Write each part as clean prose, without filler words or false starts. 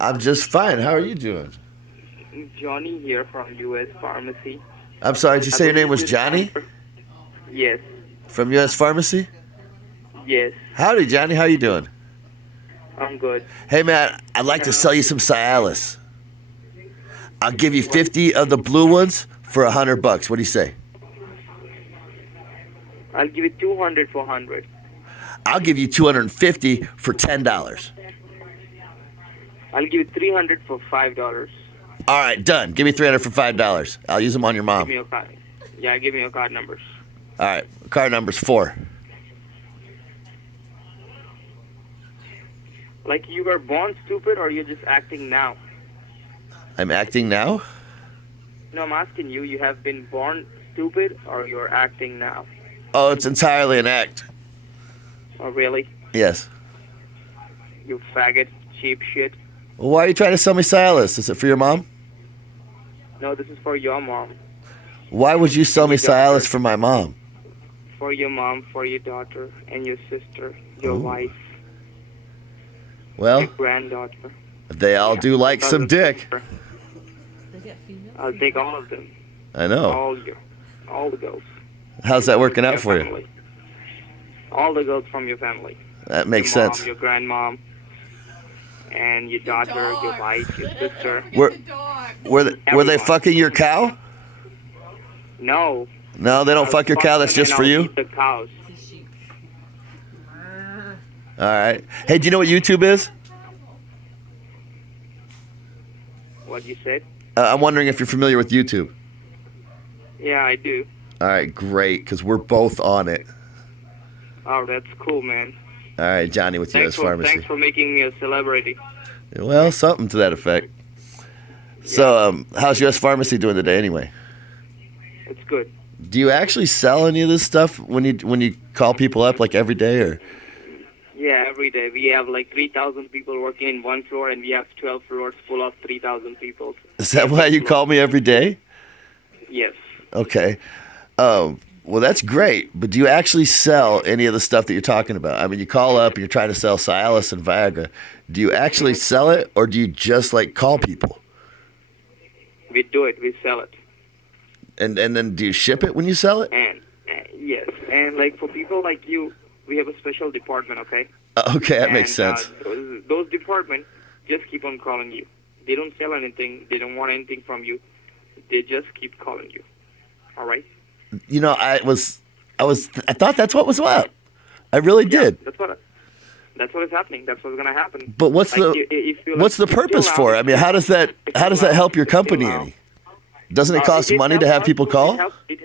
I'm just fine. How are you doing? Johnny here from U.S. Pharmacy. I'm sorry, did you I say your name believe was this Johnny number. Yes, from U.S. Pharmacy? yes, Howdy, Johnny. How you doing? I'm good. Hey, man, I'd like to Uh, sell you some Cialis. I'll give you what? 50 of the blue ones for $100. What do you say? I'll give you 200 for 100. I'll give you 250 for $10. I'll give you 300 for $5. All right, done. Give me 300 for $5. I'll use them on your Give mom. me your card. Yeah, give me your card numbers. All right, card number's 4. Like you were born stupid, or you're just acting now? I'm acting now? No, I'm asking you. You have been born stupid, or you're acting now? Oh, it's entirely an act. Oh, really? Yes. You faggot, cheap shit. Well, why are you trying to sell me Cialis? Is it for your mom? No, this is for your mom Why would you sell and me your Cialis daughter. for my mom? For your mom, for your daughter, and your sister, your Ooh. wife, your Well, granddaughter. they all Yeah, do your like some cousin dick. sister. I'll take all of them. I know. All the girls. How's that working From out your for you? family. All the girls from your family. That Your makes mom, sense. your grandmom, and your daughter, your wife, your sister. Were, were they Everyone. fucking your cow? No. No, they don't I'll fuck your fuck cow. That's them and just for I'll you? eat the cows. All right. Hey, do you know what YouTube is? What you said? I'm wondering if you're familiar with YouTube. Yeah, I do. All right, great, because we're both on it. Oh, that's cool, man. All right, Johnny with U.S. Thanks Pharmacy. for making me a celebrity. Well, something to that effect. So, how's U.S. Pharmacy doing today anyway? It's good. Do you actually sell any of this stuff when you call people up like every day, or? Yeah, every day. We have like 3,000 people working in one floor, and we have 12 floors full of 3,000 people. Is that why you call me every day? Yes. Okay. Well, that's great. But do you actually sell any of the stuff that you're talking about? I mean, you call up and you're trying to sell Cialis and Viagra. Do you actually sell it, or do you just like call people? We do it. We sell it. And then do you ship it when you sell it? And yes. And like for people like you, we have a special department, okay? Okay, that makes sense. Those departments just keep on calling you. They don't sell anything. They don't want anything from you. They just keep calling you. All right? You know, I thought that's what was up. I really did. That's what is happening. That's what's gonna happen. But what's Like, the if you what's the if you purpose allow- for it? I mean, how does that help your if you company allow- any? Doesn't it cost money to have people call? It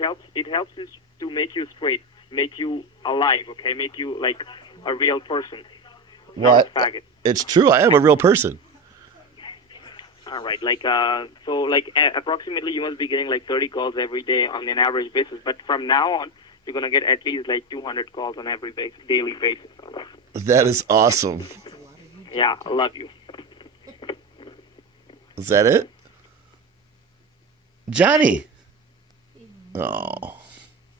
helps us to make you straight, make you alive, okay? Make you like a real person. What? Not a faggot. It's true. I am a real person. All right, like so, like approximately you must be getting like 30 calls every day on an average basis. But from now on, you're gonna get at least like 200 calls on every daily basis. All right? That is awesome. Yeah, I love you. Is that it? Johnny. Oh.